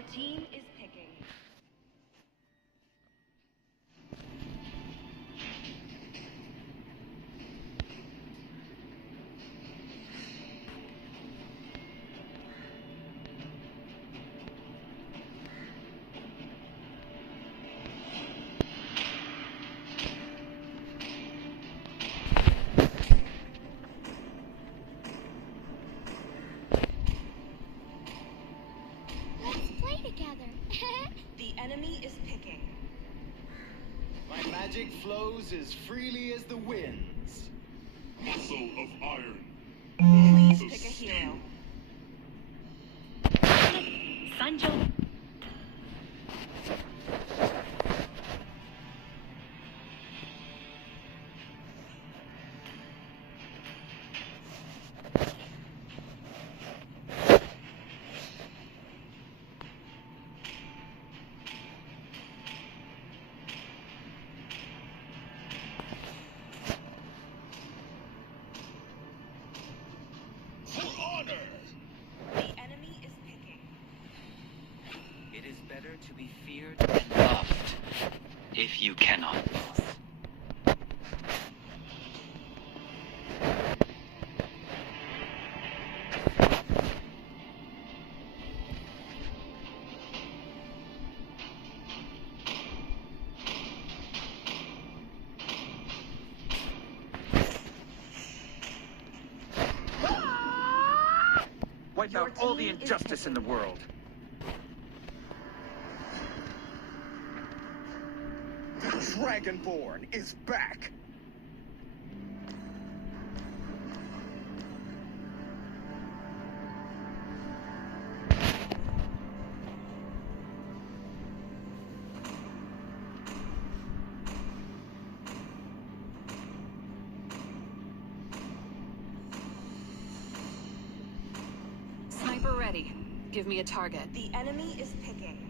Your team is picking. The enemy is picking. My magic flows as freely as the winds. Muscle of iron. Please Of pick a steel. hero. Sanjo. For honor! The enemy is picking. It is better to be feared than loved, if you cannot lose. Wipe Your out all the team is injustice in the world. The Dragonborn is back! Sniper ready. Give me a target. The enemy is picking.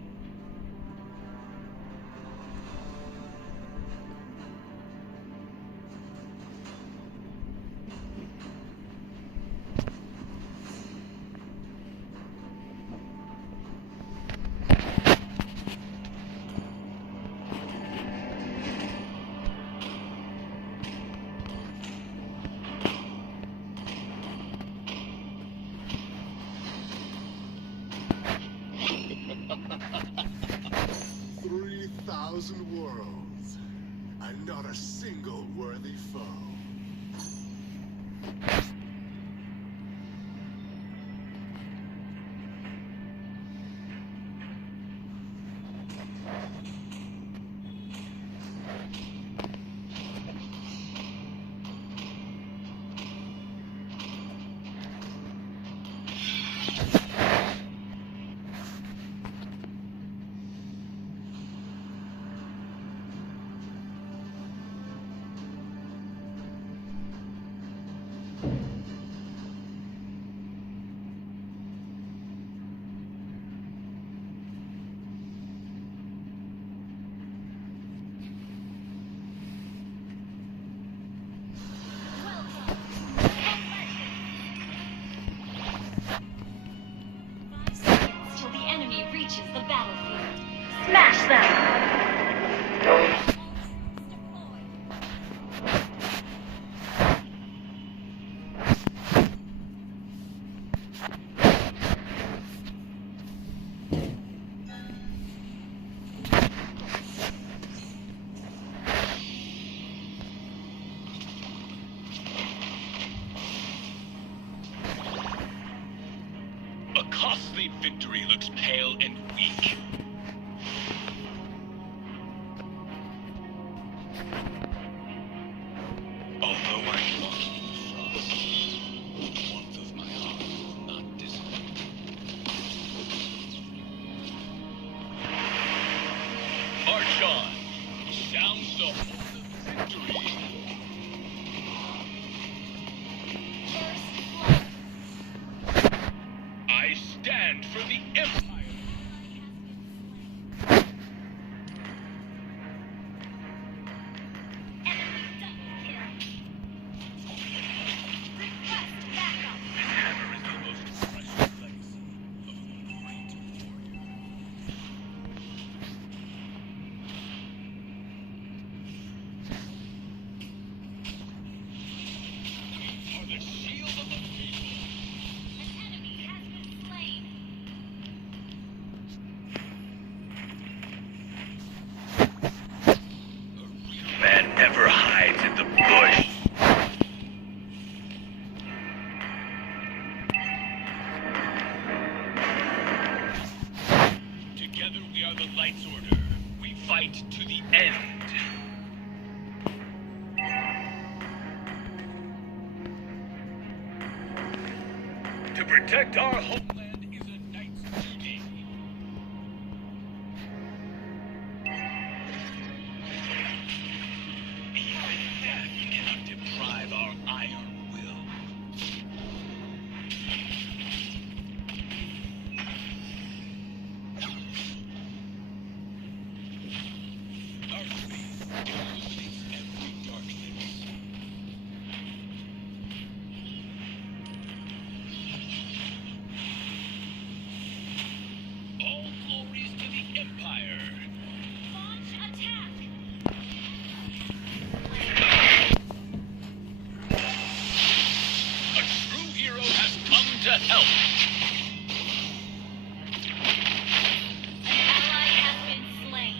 Worlds, and not a single worthy foe. Till the enemy reaches the battlefield. Smash them! A costly victory looks pale and weak. Although I lost the warmth of my heart will not dissipate. March on! Sounds the horn of victory! I stand for the Empire! This hammer is the most precious legacy of a great warrior. are the Light's Order. We fight to the end. To protect our homeland is a knight's duty. Even death cannot deprive our iron will. Our faith illuminates every darkness. All glories to the Empire. Launch attack! A true hero has come to help. An ally has been slain.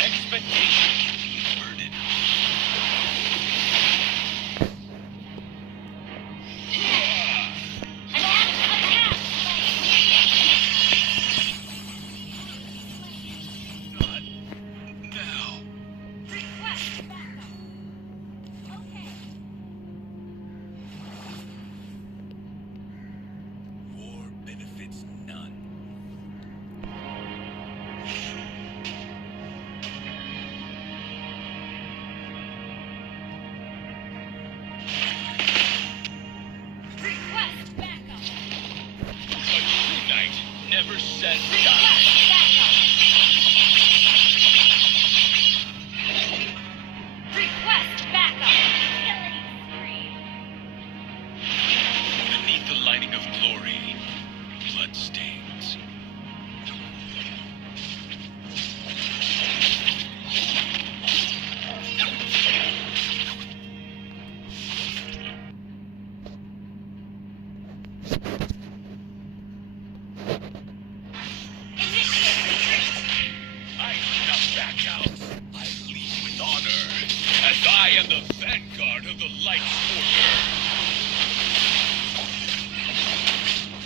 Expectation can be a burden. An attack Not now. Request backup. Okay. War benefits none. Request backup. A true knight never says die. Request backup. Request backup. Killing spree. Beneath the lighting of glory, blood stains. Initiate retreat. I do not back out. I lead with honor, as I am the vanguard of the Light's Order.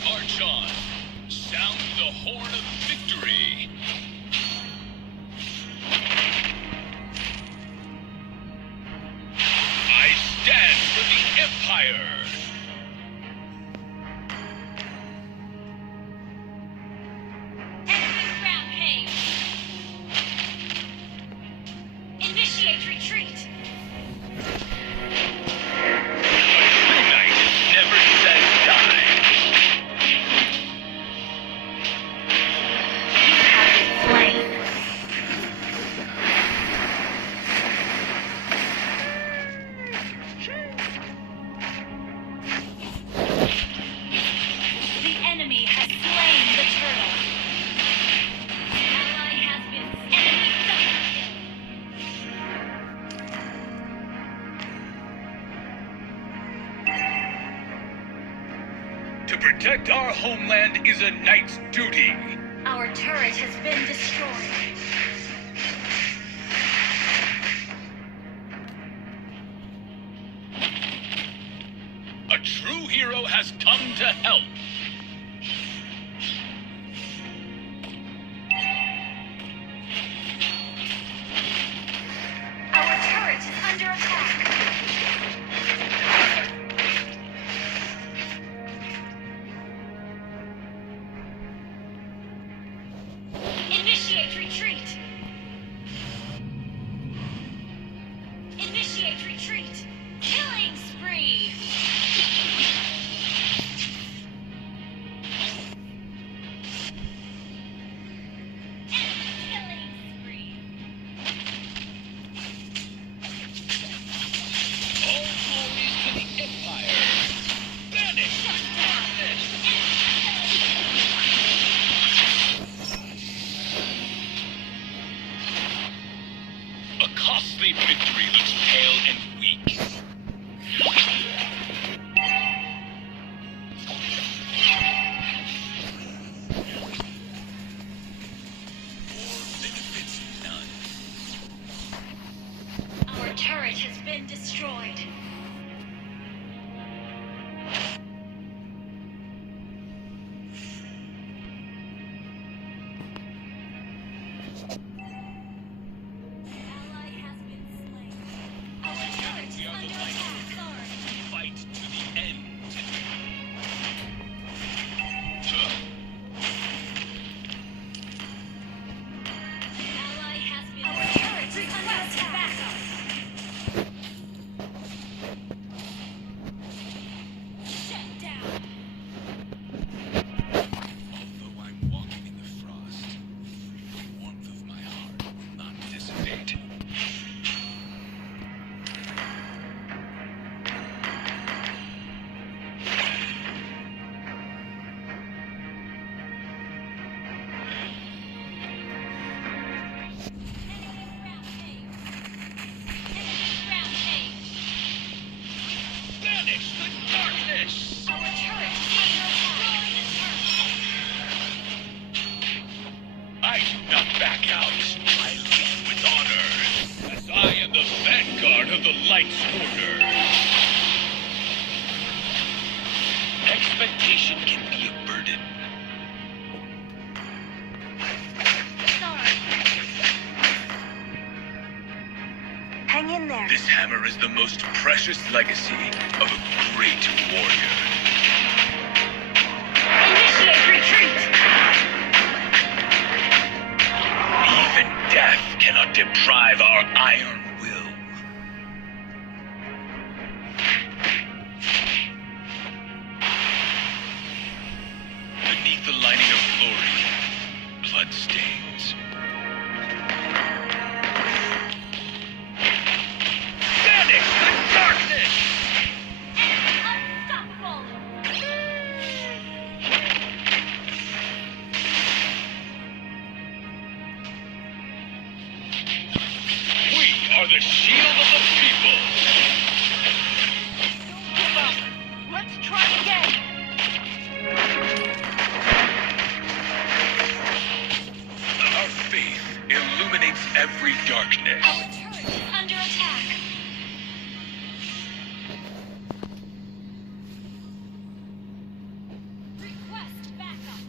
March on. Sound the horn of victory. I stand for the Empire. Enemy rampage. Initiate retreat. A true knight never says die. You have been slain. The enemy has slain the turtle. Ally has been enemy double kill. To protect our homeland is a knight's duty. Our turret has been destroyed. A true hero has come to help. Our turret is under attack. Initiate retreat. Initiate retreat. Killing spree. Killing spree. All glories to the Empire. Vanish! A costly victory looks pale and weak. War benefits none. Our turret has been destroyed. vanguard of the Light's Order. Expectation can be a burden. Sorry. Hang in there. This hammer is the most precious legacy of a great warrior. Initiate retreat. Even death cannot deprive our iron will. Beneath the lining of glory, blood stains. Phoenix, the darkness! Unstoppable. We are the shield of the people! Give up. Let's try again. Our faith illuminates every darkness. Our turret is under attack. Request backup.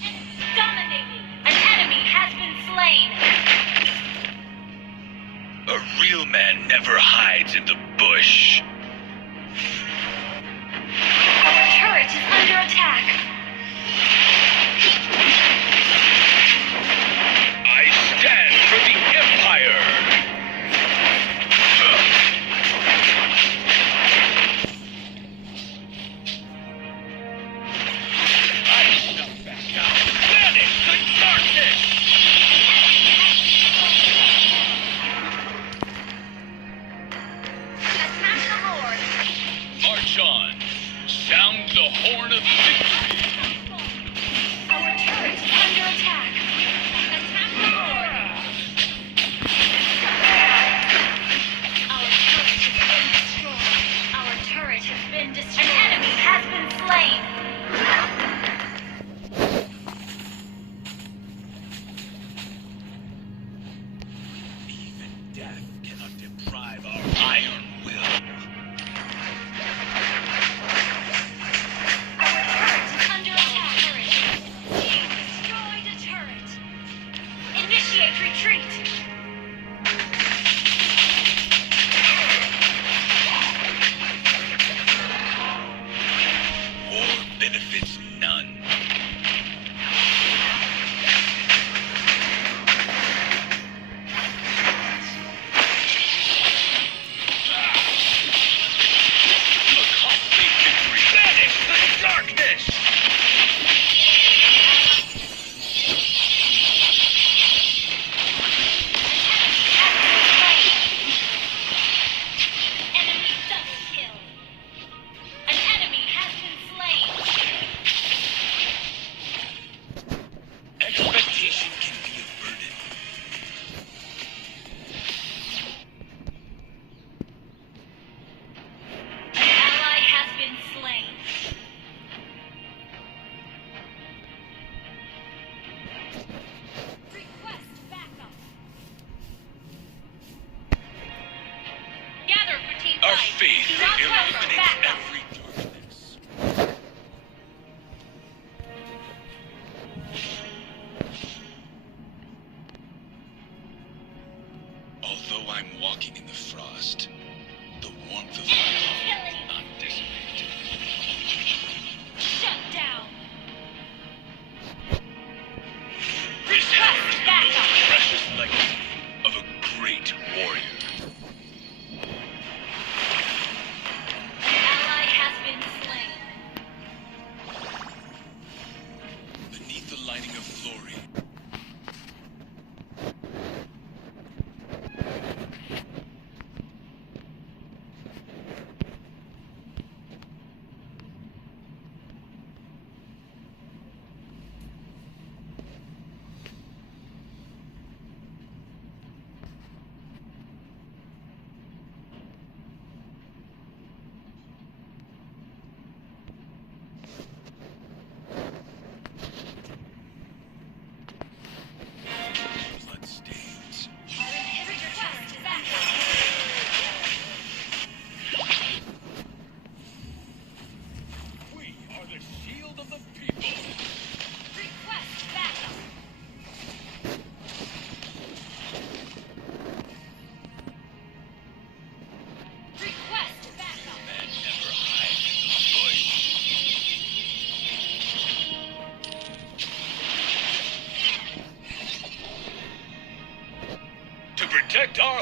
Enemy dominating. An enemy has been slain. A real man never hides in the bush. Our turret is under attack. I stand for the Empire! I will not back out. Vanish the darkness! Attack the Lord. March on. Sound the horn of victory. Our turret is under attack. Attack the Lord. Our turret has been destroyed. Our turret has been destroyed. An enemy has been slain. Even death cannot deprive our iron will. Our turret is under attack. You destroyed a turret. Initiate retreat. War benefits none. A costly victory. Vanish the darkness! Enemy double kill. An enemy has been slain.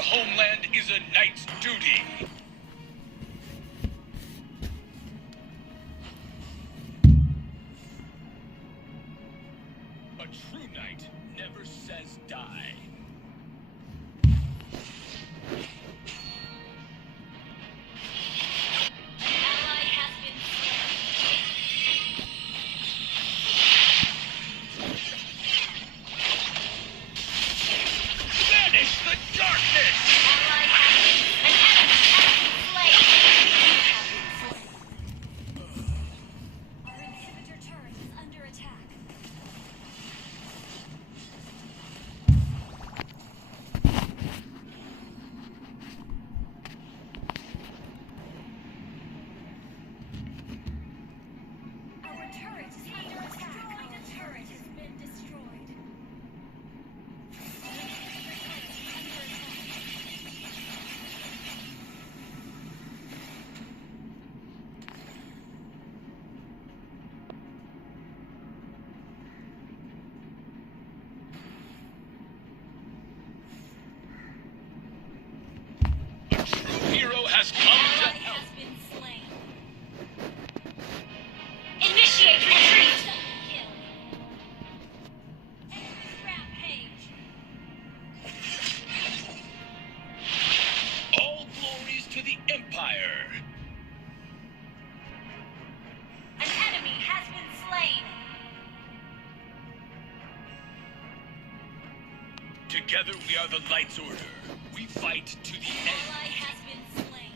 homeland is a knight's duty. A true knight never says die. Ally has been Banish the darkness! Ally has been an enemy has been slain. Our inhibitor turret is under attack. Our turret is under attack. Our turret has been destroyed. Our inhibitor turret is under attack. A true hero has come to Ally help. has been slain. Initiate retreat. Kill. Rampage. All glories to the Empire. An enemy has been slain. Together we are the Light's Order. We fight to the end. Ally has been slain.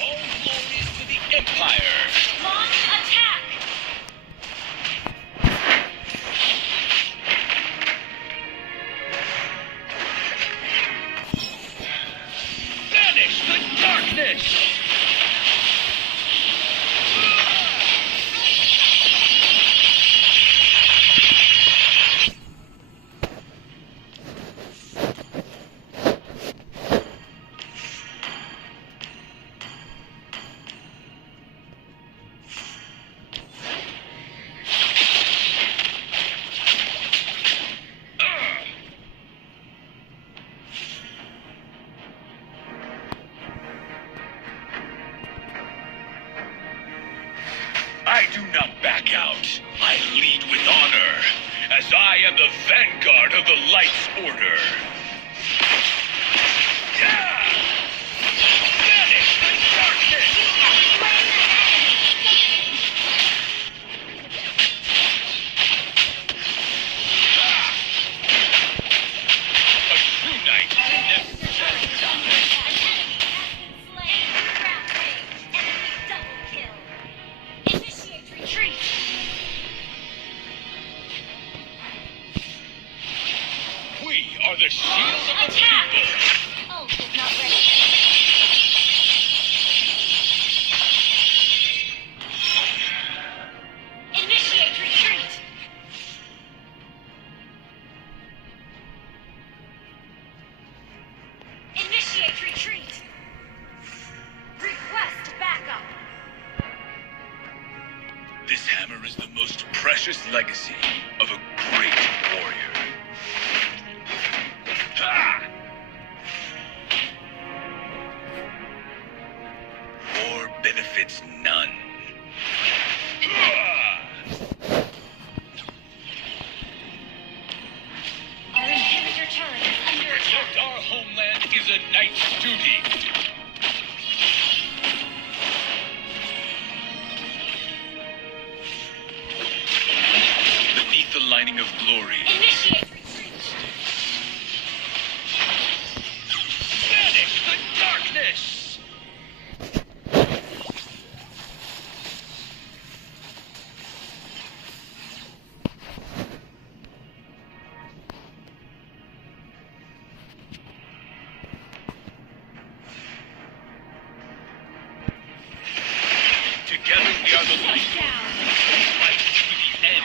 All glories to the Empire. Launch attack. Banish the darkness! I do not back out. I lead with honor, as I am the vanguard of the Light's Order. Yeah! Banish the darkness! A true knight never says die. An enemy has been slain. Rampage. Enemy double kill. Initiate retreat. We are the shield of the Attack. people. Ult is not ready. Initiate retreat. Initiate retreat. Request backup. This hammer is the most precious legacy of a great warrior. Ha! War benefits none. Ha! Our inhibitor turret is under attack. Protect our homeland is a knight's duty. Beneath the lining of glory, Initiate retreat. banish the darkness! Together we are the light. Down. Fight to the end.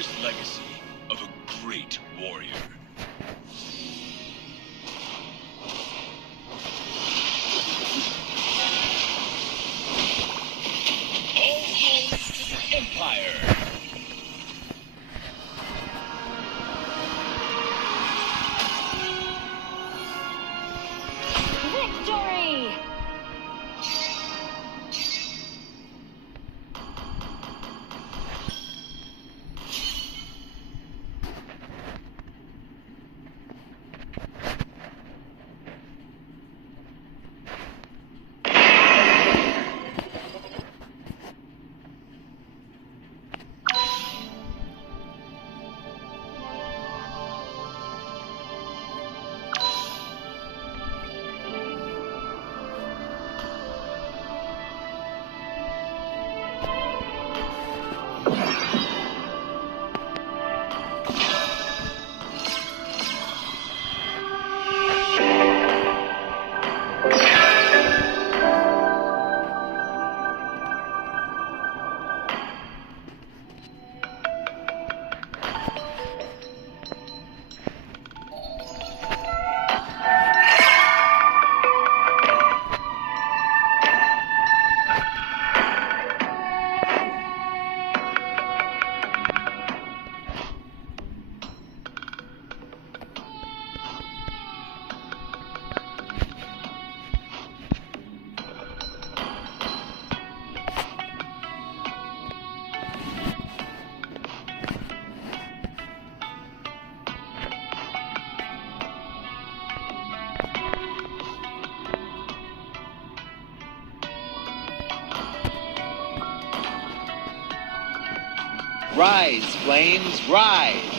illustrious legacy of a great warrior. All glory to the Empire! Victory! Rise, flames, rise!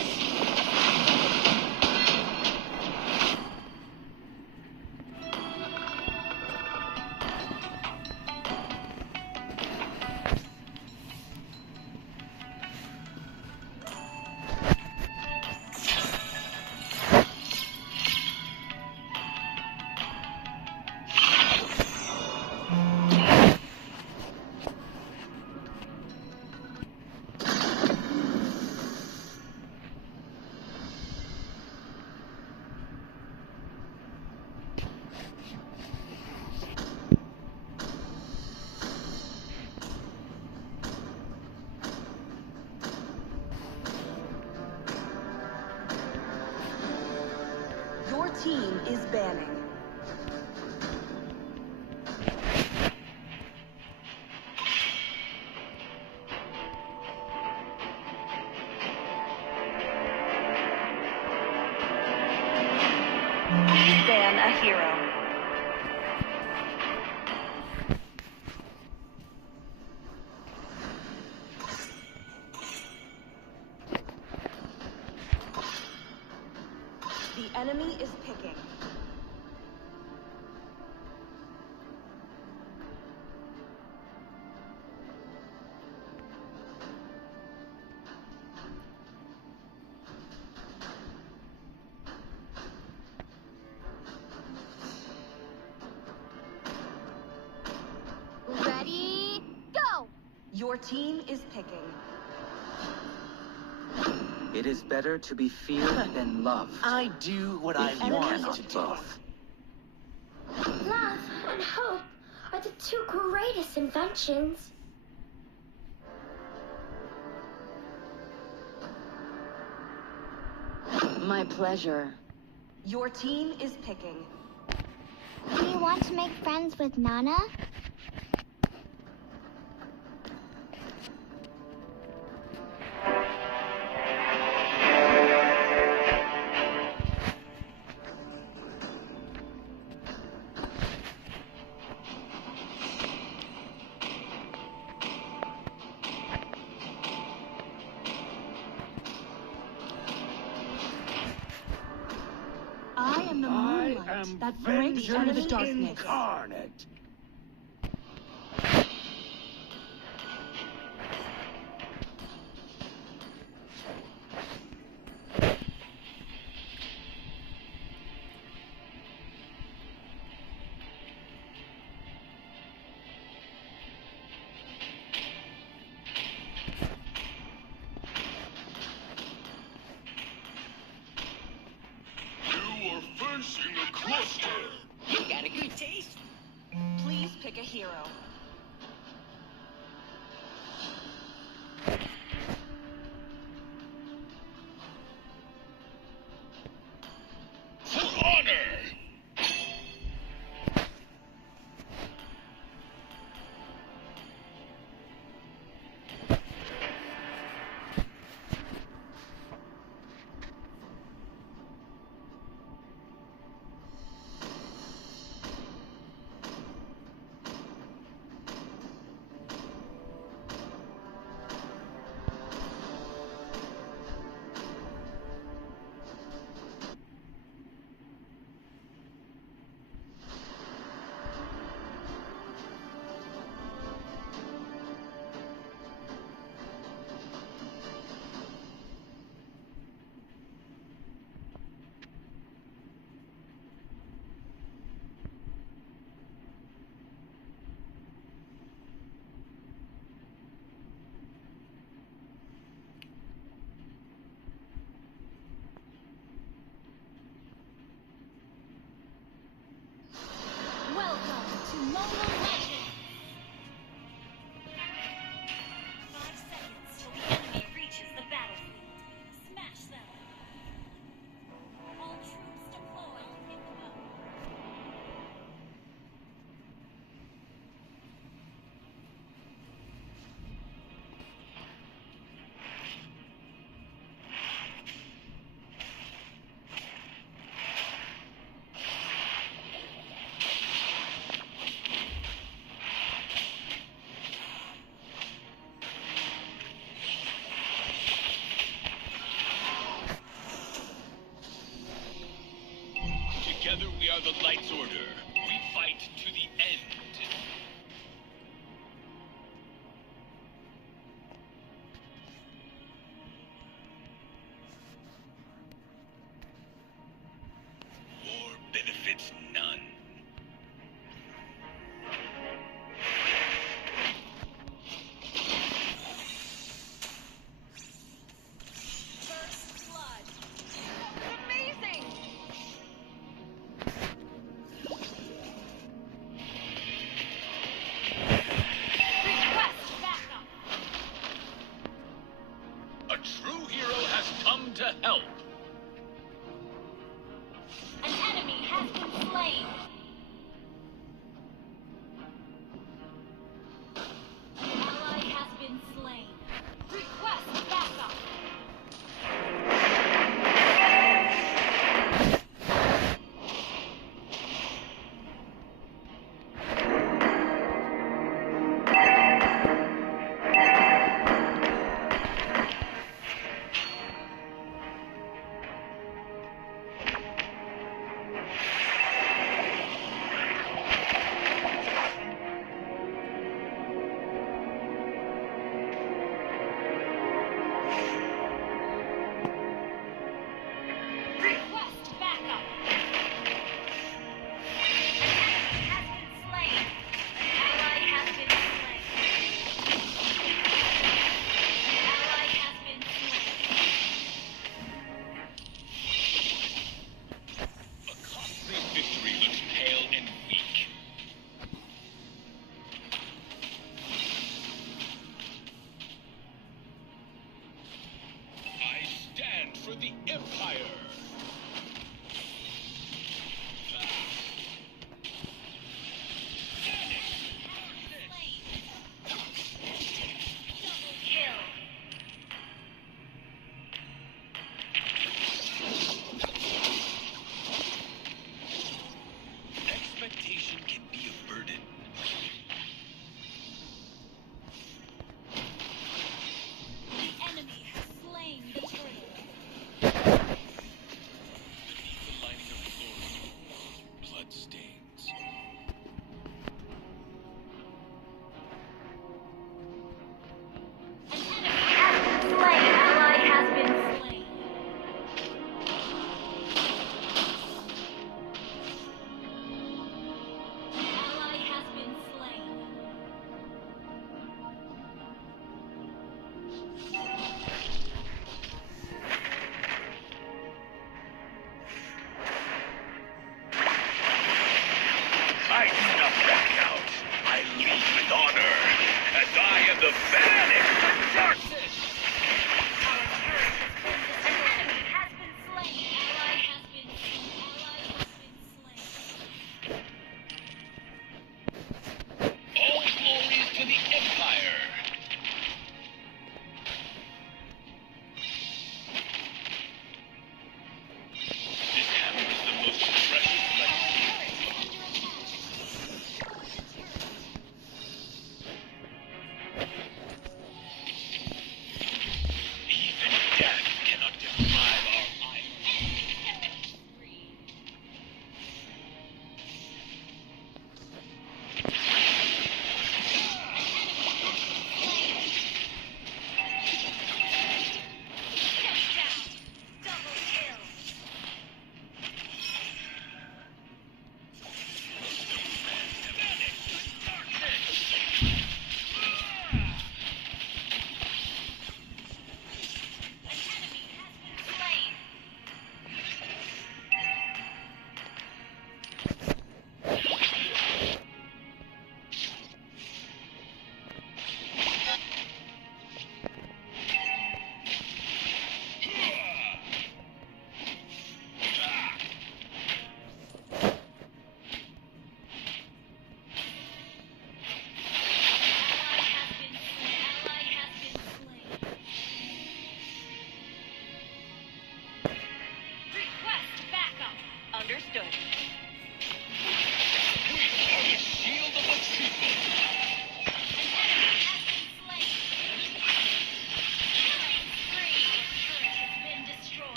Your team is banning. Please ban a hero. The enemy is picking. Ready, go! Your team is picking. It is better to be feared than loved. I do what I enemy want is to do. Both. Love and hope are the two greatest inventions. My pleasure. Your team is picking. Do you want to make friends with Nana? I am the moonlight that breaks through the vengeance darkness. Incarnate. a hero. For honor! Welcome to Mobile Legends! 5 seconds till the enemy reaches the battlefield. Smash them! All troops deployed. Pick them up.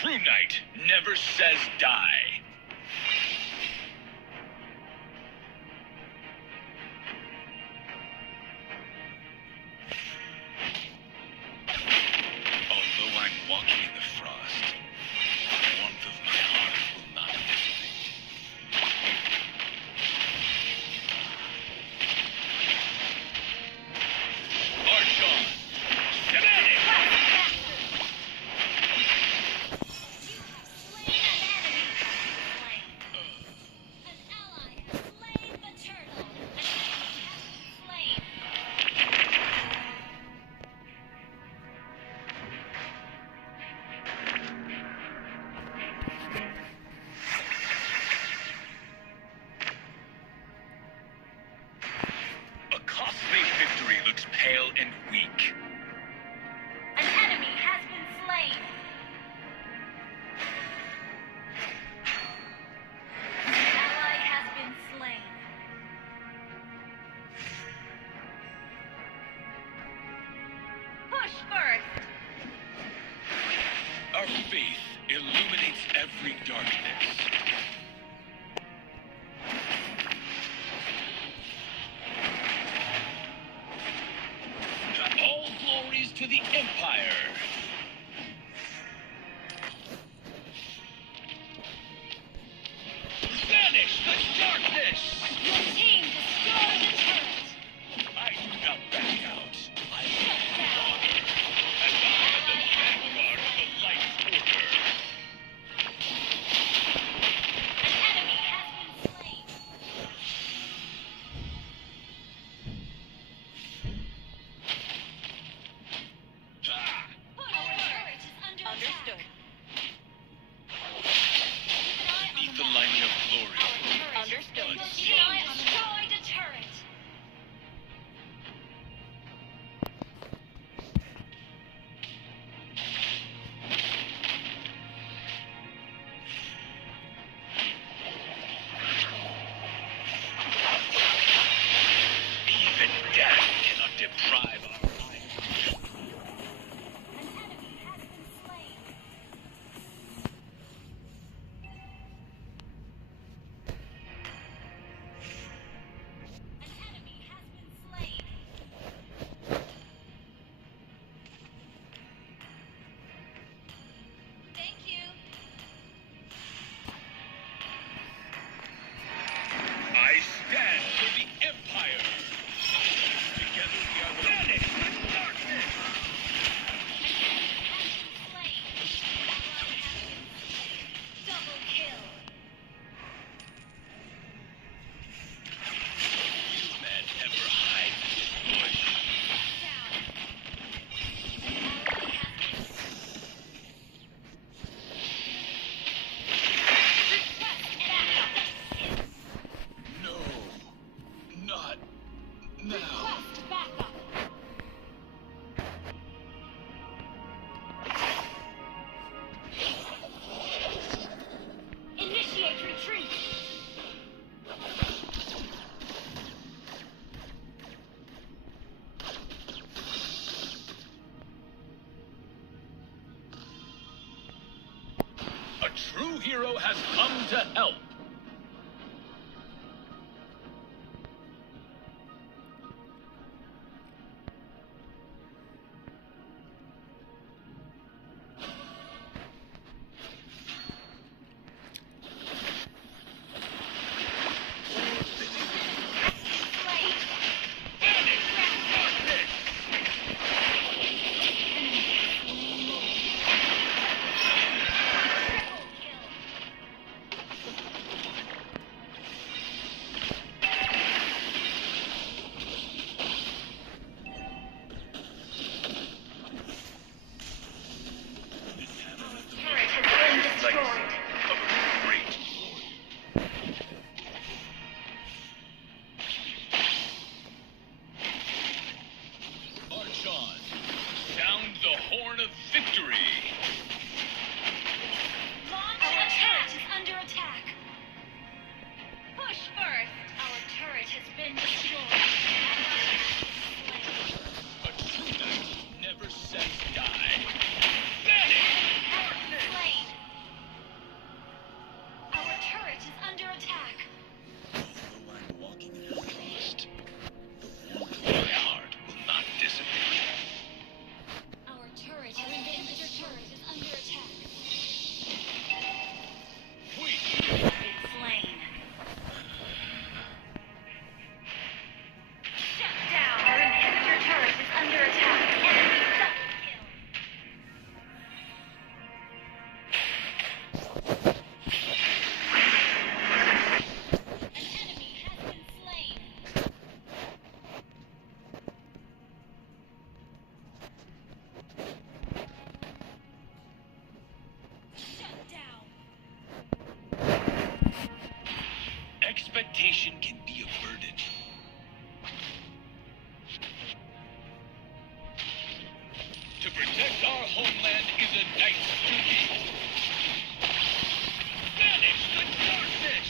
true knight never says die. Although I'm walking in the frost, the warmth of my heart will not miss me. March on! Semantic! An ally has slain the turtle. An enemy has been slain. A costly victory looks pale and weak. An enemy has been slain. An ally has been slain. Push first. Our faith illuminates every darkness. All glories to the Empire. Banish the darkness! Your team destroyed the turret. I do not back out. I lead with honor, as I am the vanguard of the Light's Order. An enemy has been slain. Ah! Our turret is under Understood. attack. Beneath the lining of glory. Understood. Your team destroyed a turret. Even death cannot deprive our life. An enemy has been slain. An enemy has been slain. Thank you. I stand for the Empire. Together we are banish the darkness. Double kill. Few men ever hide this bush. Down. Request backup. No, not now. Request backup. Initiate retreat. A true hero has come to help. Slain. Banish the darkness. Triple kill. Turret has been destroyed. Of a great lord. March on. Sound the horn of victory. Launch attack is under attack. Push first. Our turret has been destroyed. A true knight never says die. Banish darkness. Slain. Temptation can be a burden. To protect our homeland is a knight's duty. Banish the darkness!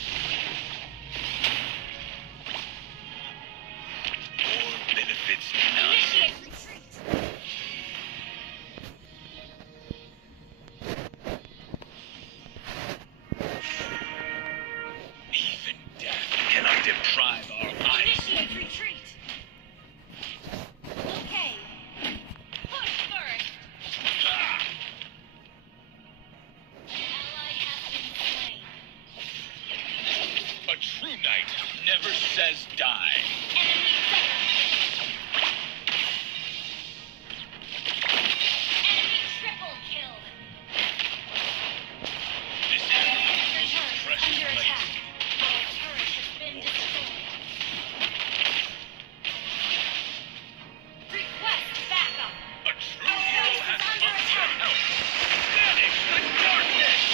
War benefits none. Initiate retreat. Even death cannot deprive our eyes. Initiate retreat. Okay. Push first. Ah! An ally has been slain. A true knight never says die. Enemy double. Enemy triple killed. This Your is turret is precious under light. attack. Our turret has been destroyed. Request backup. A true Our hero base has is under come to attack. help. Banish the darkness!